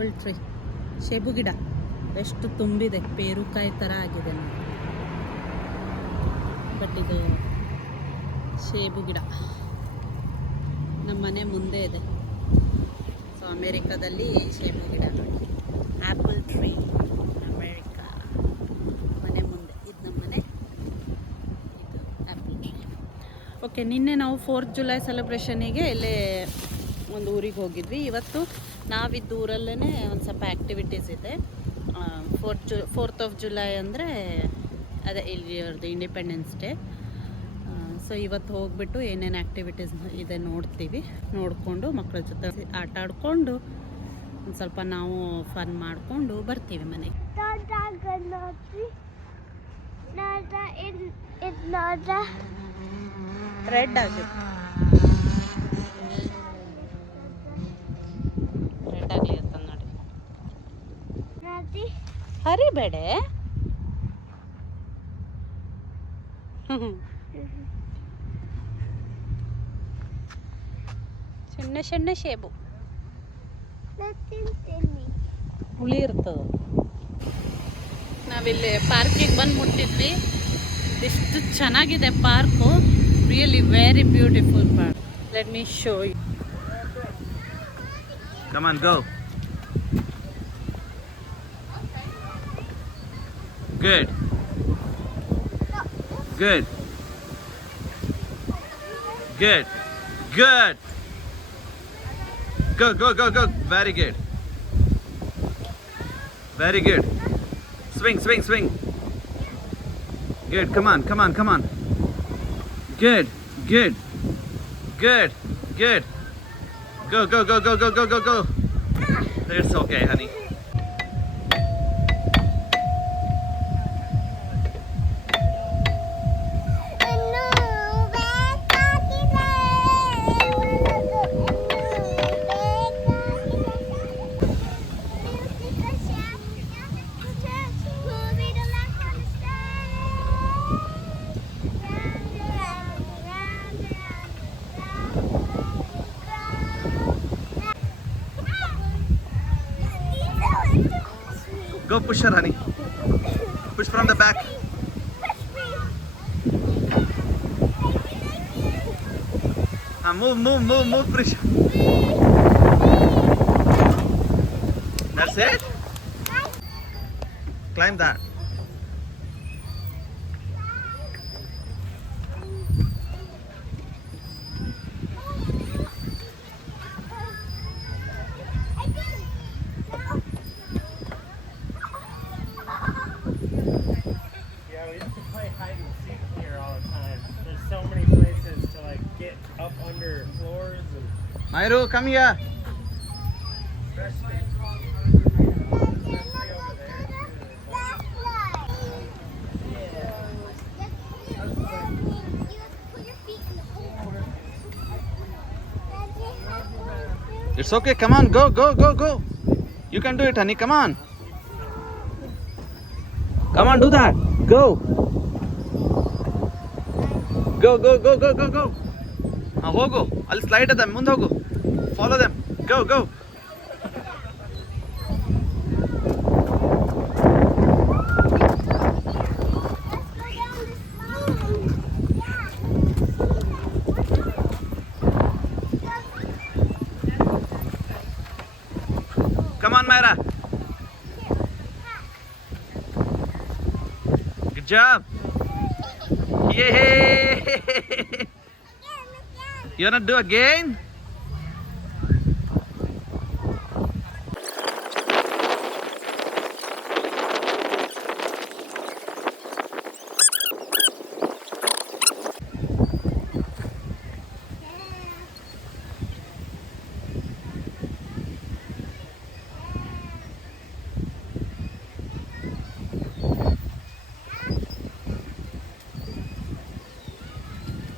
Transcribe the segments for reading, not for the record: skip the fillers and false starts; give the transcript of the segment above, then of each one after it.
Apple tree, ಸೇಬು ಗಿಡ ಎಷ್ಟು ತುಂಬಿದೆ, ಪೇರುಕಾಯಿ ಥರ ಆಗಿದೆ ನೋಡಿ. ಬಟ್ ಇದು ಸೇಬು ಗಿಡ ನಮ್ಮ ಮನೆ ಮುಂದೆ ಇದೆ. ಸೊ ಅಮೇರಿಕಾದಲ್ಲಿ ಸೇಬು ಗಿಡ ನೋಡಿ, ಆ್ಯಪಲ್ ಟ್ರೀ ಅಮೇರಿಕಾ ಮನೆ ಮುಂದೆ. ಇದು ನಮ್ಮ ಮನೆ, ಇದು ಆ್ಯಪಲ್ ಟ್ರೀ. ಓಕೆ, ನಿನ್ನೆ ನಾವು 4th ಜುಲೈ ಸೆಲೆಬ್ರೇಷನಿಗೆ ಇಲ್ಲೇ ಒಂದು ಊರಿಗೆ ಹೋಗಿದ್ವಿ. ಇವತ್ತು ನಾವಿದ್ದ ಊರಲ್ಲೇ ಒಂದು ಸ್ವಲ್ಪ ಆ್ಯಕ್ಟಿವಿಟೀಸ್ ಇದೆ. 4th ಆಫ್ ಜುಲೈ ಅಂದರೆ ಅದೇ ಇಲ್ಲಿ ಅವ್ರದ್ದು ಇಂಡಿಪೆಂಡೆನ್ಸ್ ಡೇ. ಸೊ ಇವತ್ತು ಹೋಗ್ಬಿಟ್ಟು ಏನೇನು ಆ್ಯಕ್ಟಿವಿಟೀಸ್ ಇದೆ ನೋಡ್ತೀವಿ. ನೋಡಿಕೊಂಡು ಮಕ್ಕಳ ಜೊತೆ ಆಟ ಆಡಿಕೊಂಡು ಒಂದು ಸ್ವಲ್ಪ ನಾವು ಫನ್ ಮಾಡಿಕೊಂಡು ಬರ್ತೀವಿ ಮನೆಗೆ. ರೆಡ್ ಆಗಿ ರೆಡ್ ಆಗಲಿ ಅಂತ ನೋಡಿ. ಹರಿಬೇಡೆ. ಸಣ್ಣ ಸಣ್ಣ ಸೇಬು ಹುಳಿ ಇರ್ತದೆ. ನಾವಿಲ್ಲಿ ಪಾರ್ಕಿಗೆ ಬಂದು ಮುಟ್ಟಿದ್ವಿ. ಎಷ್ಟು ಚೆನ್ನಾಗಿದೆ park, really very beautiful park. Let me show you. Come on, go. Good. Good. Good. Good. Go, go, go, go. Very good. Very good. Swing, swing, swing. Good. Come on, come on, come on. Good. Good. Good. Good. Go, go, go, go, go, go, go, go. It's okay, honey. Go push her, honey. Push from the back. Move, move, move, move, Prisha. That's it? Climb that. Myru, come here. It's okay. Come on, go, go, go, go. You can do it, honey. Come on. Come on, do that. Go. Go, go, go, go, go, go. ಹೋಗು, ಅಲ್ಲಿ slide ಅದ, ಮುಂದೆ ಹೋಗು. Follow them. Go, go. Come on, Myra. Good job. Yay! You wanna do again?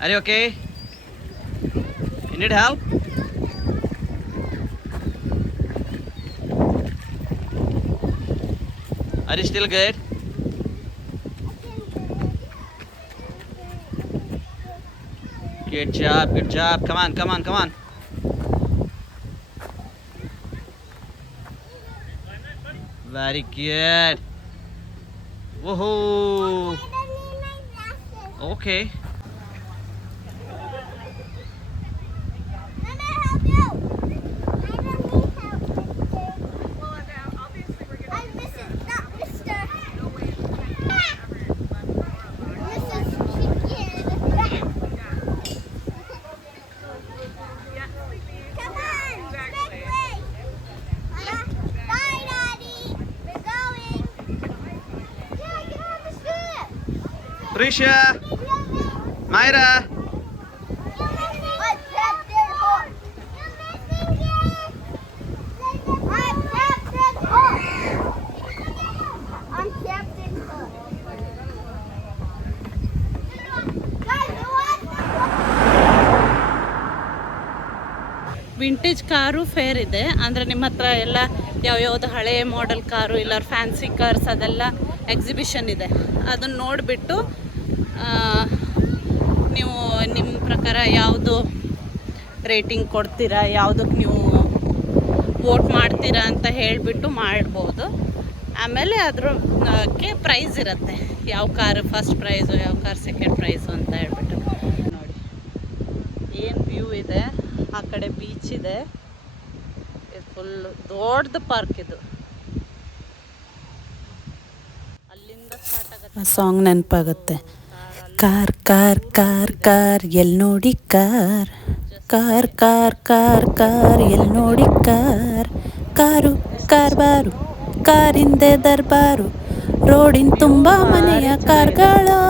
Are you okay? You need help? Are you still good? Good job, good job. Come on, come on, come on. Very good. Woohoo! Okay. Prisha, Myra. Vintage car fair ಇದೆ. ಅಂದರೆ ನಿಮ್ಮ ಹತ್ರ ಎಲ್ಲ ಯಾವ್ಯಾವ್ದು ಹಳೆಯ model car ಇಲ್ಲ fancy cars ಅದೆಲ್ಲ exhibition ಇದೆ. ಅದನ್ನು ನೋಡಿಬಿಟ್ಟು ನೀವು ನಿಮ್ಮ ಪ್ರಕಾರ ಯಾವುದು ರೇಟಿಂಗ್ ಕೊಡ್ತೀರಾ, ಯಾವುದಕ್ಕೆ ನೀವು ವೋಟ್ ಮಾಡ್ತೀರಾ ಅಂತ ಹೇಳಿಬಿಟ್ಟು ಮಾಡ್ಬೋದು. ಆಮೇಲೆ ಅದ್ರಕ್ಕೆ ಪ್ರೈಸ್ ಇರುತ್ತೆ, ಯಾವ ಕಾರು ಫಸ್ಟ್ ಪ್ರೈಸು ಯಾವ ಕಾರ್ ಸೆಕೆಂಡ್ ಪ್ರೈಸು ಅಂತ ಹೇಳ್ಬಿಟ್ಟು. ನೋಡಿ ಏನು ವ್ಯೂ ಇದೆ, ಆ ಕಡೆ ಬೀಚ್ ಇದೆ, ಇದು ಫುಲ್ ದೊಡ್ಡದು ಪಾರ್ಕ್ ಇದು. ಅಲ್ಲಿಂದ ಸ್ಟಾರ್ಟ್ ಆಗುತ್ತೆ ಸಾಂಗ್ ನೆನಪಾಗುತ್ತೆ. ಕಾರ್ ಕಾರ್ ಕಾರ್ ಕಾರ್ ಎಲ್ಲಿ ನೋಡಿ car, car car car car ಎಲ್ಲಿ ನೋಡಿ ಕಾರ್, ಕಾರು ಕಾರ್ಬಾರು ಕಾರಿಂದೆ ದರ್ಬಾರು, ರೋಡಿನ ತುಂಬ ಮನೆಯ ಕಾರ್ಗಳು.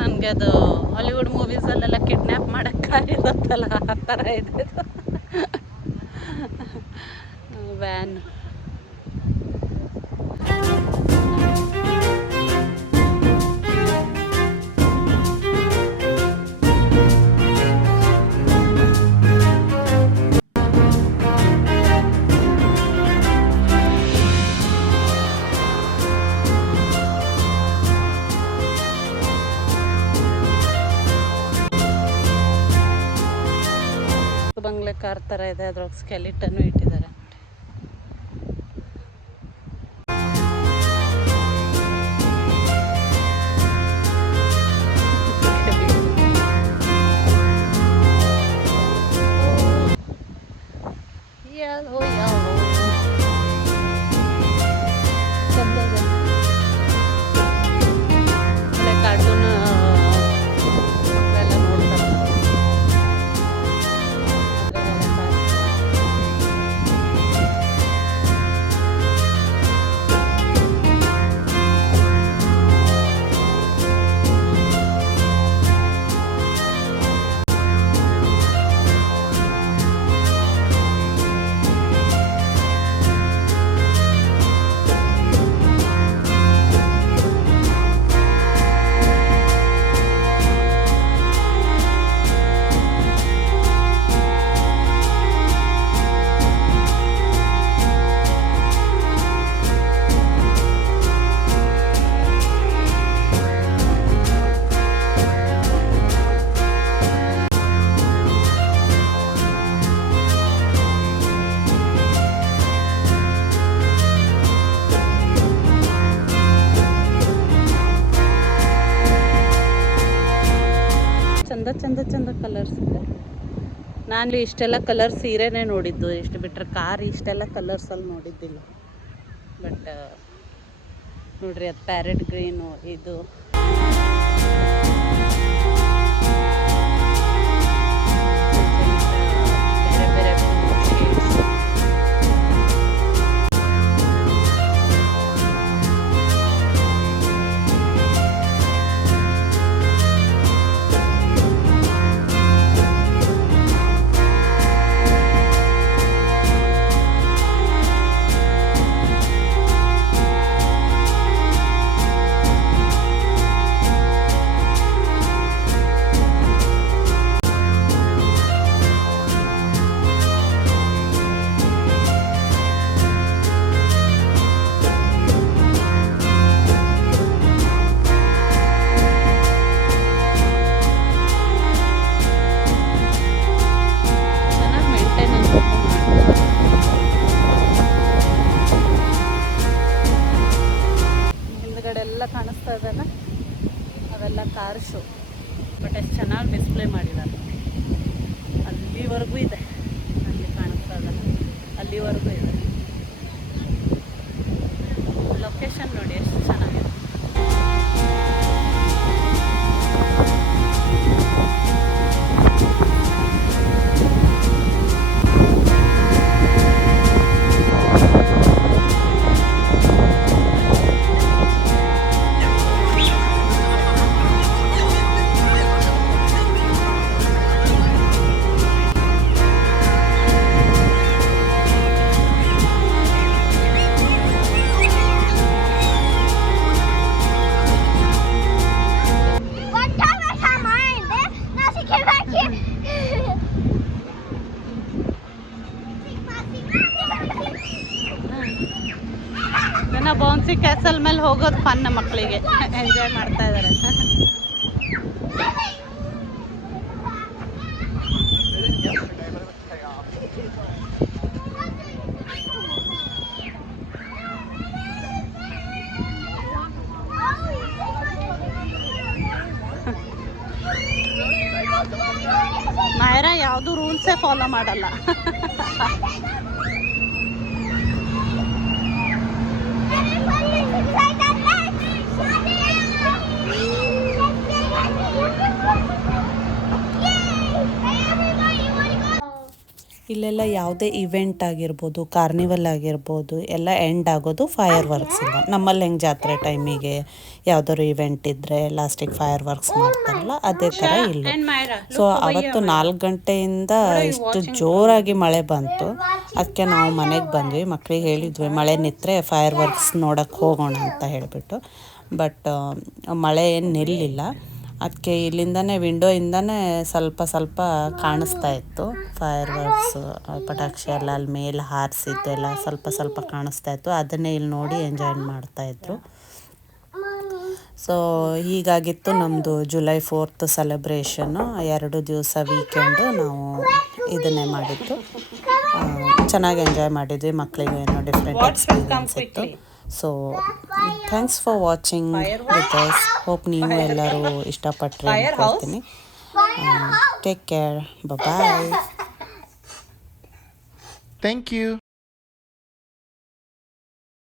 ನನಗೆ ಅದು ಹಾಲಿವುಡ್ ಮೂವೀಸಲ್ಲೆಲ್ಲ ಕಿಡ್ನ್ಯಾಪ್ ಮಾಡೋಕ್ಕೆ ಇರುತ್ತಲ್ಲ ಆ ಥರ ಇದೆ ವ್ಯಾನ್. ಬಂಗ್ಲೆ ಕಾರ್ ಥರ ಇದೆ, ಅದ್ರೊಳಗೆ ಸ್ಕೆಲಿಟನ್ನು ಇಟ್ಟಿದ್ದಾರೆ. ಚಂದ ಚಂದ ಕಲರ್ಸ್ ಇದೆ. ನಾನು ಇಷ್ಟೆಲ್ಲ ಕಲರ್ ಸೀರೆನೇ ನೋಡಿದ್ದು, ಇಷ್ಟು ಬಿಟ್ಟರೆ ಕಾರ್ ಇಷ್ಟೆಲ್ಲ ಕಲರ್ಸಲ್ಲಿ ನೋಡಿದ್ದಿಲ್ಲ. ಬಟ್ ನೋಡ್ರಿ, ಅದು ಪ್ಯಾರೆಟ್ ಗ್ರೀನು, ಇದು ಬೇರೆ ಬೇರೆ ಶೇಡ್ಸ್. ಎಲ್ಲ ಕಾಣಿಸ್ತಾ ಇದೆಲ್ಲ, ಅವೆಲ್ಲ ಕಾರ್ ಶೋ. ಬಟ್ ಎಷ್ಟು ಚೆನ್ನಾಗಿ ಡಿಸ್ಪ್ಲೇ ಮಾಡಿದ್ದಾರೆ. ಅಲ್ಲಿವರೆಗೂ ಇದೆ, ಅಲ್ಲಿ ಕಾಣಿಸ್ತಾ ಇದೆಲ್ಲ ಅಲ್ಲಿವರೆಗೂ ಇದೆ. ಲೊಕೇಶನ್ ನೋಡಿ ಎಷ್ಟು ಚೆನ್ನಾಗಿದೆ. ಬೌನ್ಸಿ ಕ್ಯಾಸಲ್ ಮೇಲೆ ಹೋಗೋದು ಫನ್, ಮಕ್ಕಳಿಗೆ ಎಂಜಾಯ್ ಮಾಡ್ತಾ ಇದ್ದಾರೆ. ಮಾಯರಾ ಯಾವುದು ರೂಲ್ಸೇ ಫಾಲೋ ಮಾಡಲ್ಲ. ಇಲ್ಲೆಲ್ಲ ಯಾವುದೇ ಇವೆಂಟ್ ಆಗಿರ್ಬೋದು, ಕಾರ್ನಿವಲ್ ಆಗಿರ್ಬೋದು, ಎಲ್ಲ ಎಂಡ್ ಆಗೋದು ಫೈರ್ ವರ್ಕ್ಸಿಂದ. ನಮ್ಮಲ್ಲಿ ಹೆಂಗೆ ಜಾತ್ರೆ ಟೈಮಿಗೆ ಯಾವುದಾದ್ರು ಇವೆಂಟ್ ಇದ್ದರೆ ಲಾಸ್ಟಿಗೆ ಫೈರ್ ವರ್ಕ್ಸ್ ಮಾಡ್ತಾರಲ್ಲ, ಅದೇ ಥರ ಇಲ್ಲ. ಸೊ ಅವತ್ತು 4 ಗಂಟೆಯಿಂದ ಇಷ್ಟು ಜೋರಾಗಿ ಮಳೆ ಬಂತು. ಅದಕ್ಕೆ ನಾವು ಮನೆಗೆ ಬಂದ್ವಿ. ಮಕ್ಕಳಿಗೆ ಹೇಳಿದ್ವಿ ಮಳೆ ನಿಂತರೆ ಫೈರ್ ವರ್ಕ್ಸ್ ನೋಡೋಕ್ಕೆ ಹೋಗೋಣ ಅಂತ ಹೇಳಿಬಿಟ್ಟು. ಬಟ್ ಮಳೆ ಏನು ನಿಲ್ಲಿಲ್ಲ. ಅದಕ್ಕೆ ಇಲ್ಲಿಂದನೇ ವಿಂಡೋಯಿಂದನೇ ಸ್ವಲ್ಪ ಕಾಣಿಸ್ತಾ ಇತ್ತು ಫೈರ್ ವರ್ಕ್ಸ್, ಪಟಾಕ್ಷಿ ಎಲ್ಲ ಅಲ್ಲಿ ಮೇಲೆ ಹಾರಿಸಿದ್ದು ಎಲ್ಲ ಸ್ವಲ್ಪ ಕಾಣಿಸ್ತಾ ಇತ್ತು. ಅದನ್ನೇ ಇಲ್ಲಿ ನೋಡಿ ಎಂಜಾಯ್ ಮಾಡ್ತಾಯಿದ್ರು. ಸೊ ಹೀಗಾಗಿತ್ತು ನಮ್ಮದು ಜುಲೈ 4th ಸೆಲೆಬ್ರೇಷನ್ನು. 2 ದಿವಸ ವೀಕೆಂಡು ನಾವು ಇದನ್ನೇ ಮಾಡಿದ್ದು. ಚೆನ್ನಾಗಿ ಎಂಜಾಯ್ ಮಾಡಿದ್ವಿ. ಮಕ್ಕಳಿಗೆ ಏನೋ ಡಿಫ್ರೆಂಟ್ ಎಕ್ಸ್ಪೀರಿಯನ್ಸ್ ಇತ್ತು. So thanks for watching with us. Hope ನೀವು ಎಲ್ಲರೂ ಇಷ್ಟಪಟ್ಟರೆ ಅನ್ಕೊಳ್ತೀನಿ. Take care, bye. Thank you.